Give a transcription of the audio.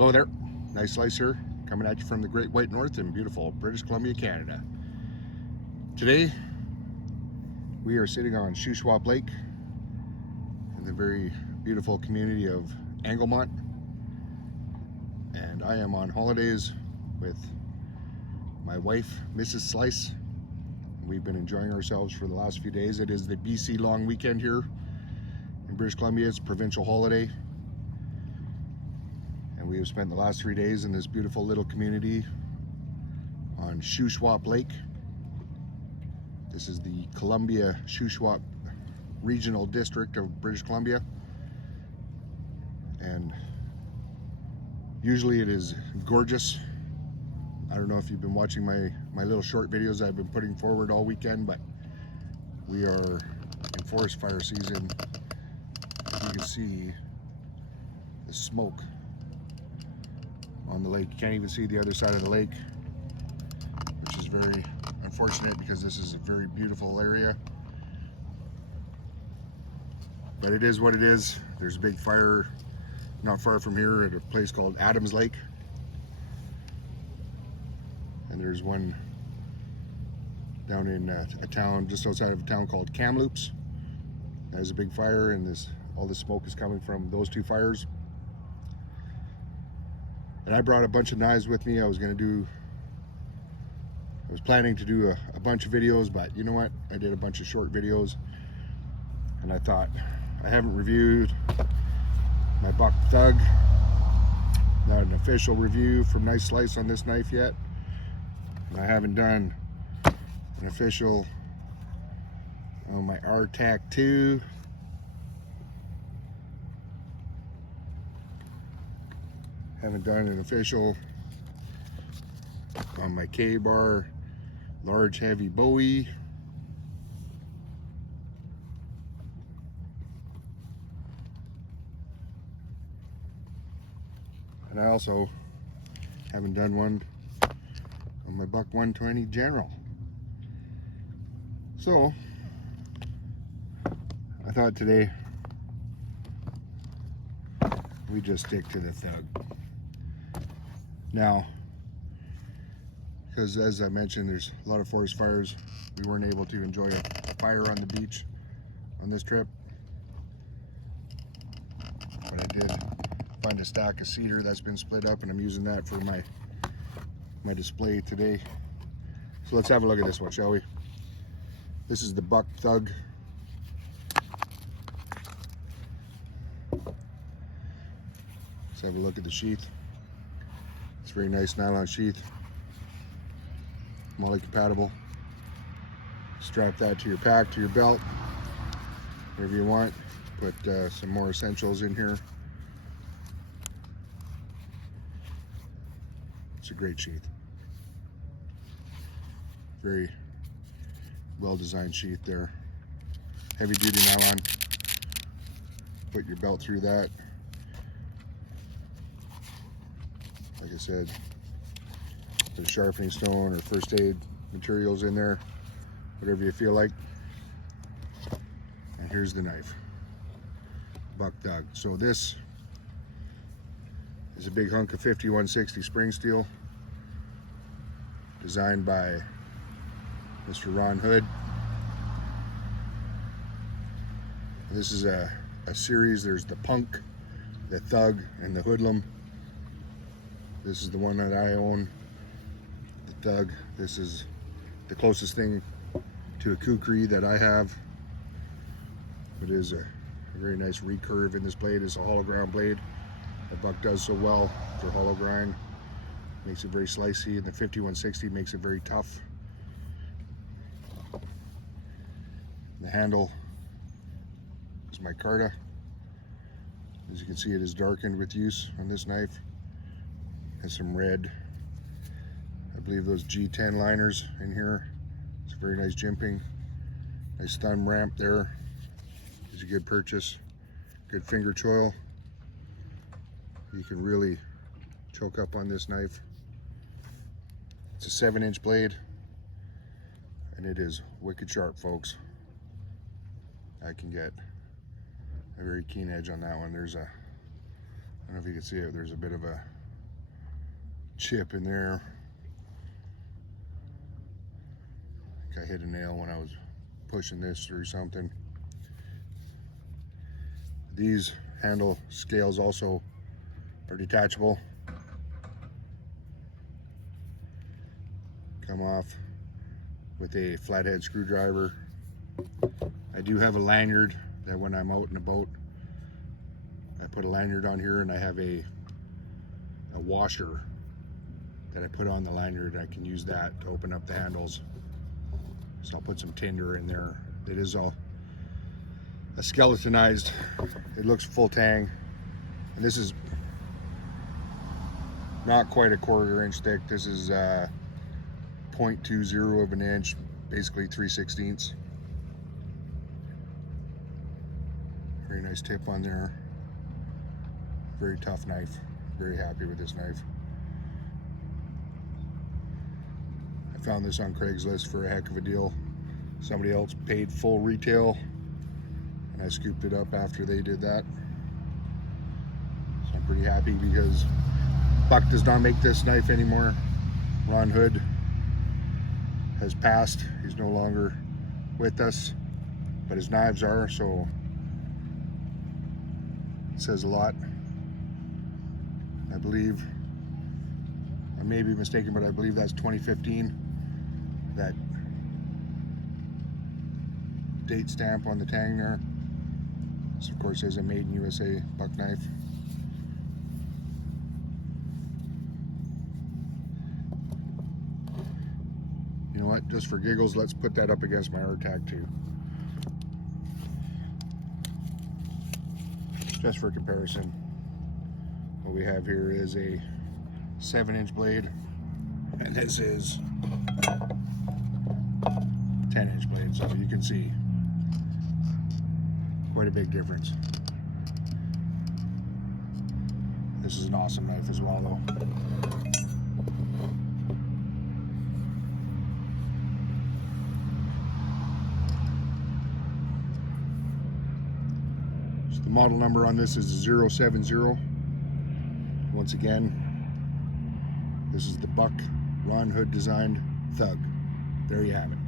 Hello there, Nice Slice here, coming at you from the Great White North in beautiful British Columbia, Canada. Today, we are sitting on Shuswap Lake in the very beautiful community of Anglemont, and I am on holidays with my wife, Mrs. Slice. We've been enjoying ourselves for the last few days. It is the BC long weekend here in British Columbia. It's a provincial holiday. And we have spent the last 3 days in this beautiful little community on Shuswap Lake. This is the Columbia Shuswap Regional District of British Columbia. And usually it is gorgeous. I don't know if you've been watching my little short videos I've been putting forward all weekend, but we are in forest fire season. You can see the smoke on the lake. You can't even see the other side of the lake, which is very unfortunate because this is a very beautiful area. But it is what it is. There's a big fire not far from here at a place called Adams Lake. And there's one down in a town just outside of a town called Kamloops. There's a big fire, and all the smoke is coming from those two fires. And I brought a bunch of knives with me. I was planning to do a bunch of videos, but you know what? I did a bunch of short videos, and I thought, I haven't reviewed my Buck Thug. Not an official review from Nice Slice on this knife yet. And I haven't done an official on my RTAC 2. Haven't done an official on my K-Bar large heavy Bowie. And I also haven't done one on my Buck 120 General. So I thought today we just stick to the Thug. Now, because as I mentioned, there's a lot of forest fires, we weren't able to enjoy a fire on the beach on this trip. But I did find a stack of cedar that's been split up, and I'm using that for my display today. So let's have a look at this one, shall we? This is the Buck Thug. Let's have a look at the sheath. It's a very nice nylon sheath, MOLLE compatible. Strap that to your pack, to your belt, whatever you want. Put some more essentials in here. It's a great sheath. Very well designed sheath there. Heavy duty nylon. Put your belt through that. Like I said, put a sharpening stone or first aid materials in there, whatever you feel like. And here's the knife, Buck Thug. So this is a big hunk of 5160 spring steel, designed by Mr. Ron Hood. This is a series. There's the Punk, the Thug, and the Hoodlum. This is the one that I own, the Thug. This is the closest thing to a kukri that I have. It is a very nice recurve in this blade. It's a hollow ground blade. The Buck does so well for hollow grind. Makes it very slicey, and the 5160 makes it very tough. The handle is micarta. As you can see, it is darkened with use on this knife. Has some red, I believe those G10 liners in here. It's a very nice jimping. Nice thumb ramp there. It's a good purchase. Good finger choil. You can really choke up on this knife. It's a 7-inch blade, and it is wicked sharp, folks. I can get a very keen edge on that one. There's a, I don't know if you can see it, there's a bit of a chip in there. I think I hit a nail when I was pushing this through something. These handle scales also are detachable. Come off with a flathead screwdriver. I do have a lanyard that when I'm out and about, I put a lanyard on here, and I have a washer that I put on the lanyard. I can use that to open up the handles. So I'll put some tinder in there. It is all a skeletonized, it looks full tang, and this is not quite a 1/4 inch thick. This is 0.20 of an inch, basically 3/16. Very nice tip on there. Very tough knife. Very happy with this knife. I found this on Craigslist for a heck of a deal. Somebody else paid full retail, and I scooped it up after they did that. So I'm pretty happy because Buck does not make this knife anymore. Ron Hood has passed. He's no longer with us, but his knives are, so it says a lot. I believe, I may be mistaken, but I believe that's 2015. That date stamp on the tang there. This of course says a made in USA buck knife. You know what, just for giggles, let's put that up against my AirTag too. Just for comparison. What we have here is a 7-inch blade, and this is 10-inch blade, so you can see quite a big difference. This is an awesome knife as well though. So the model number on this is 070. Once again, this is the Buck Ron Hood designed Thug. There you have it.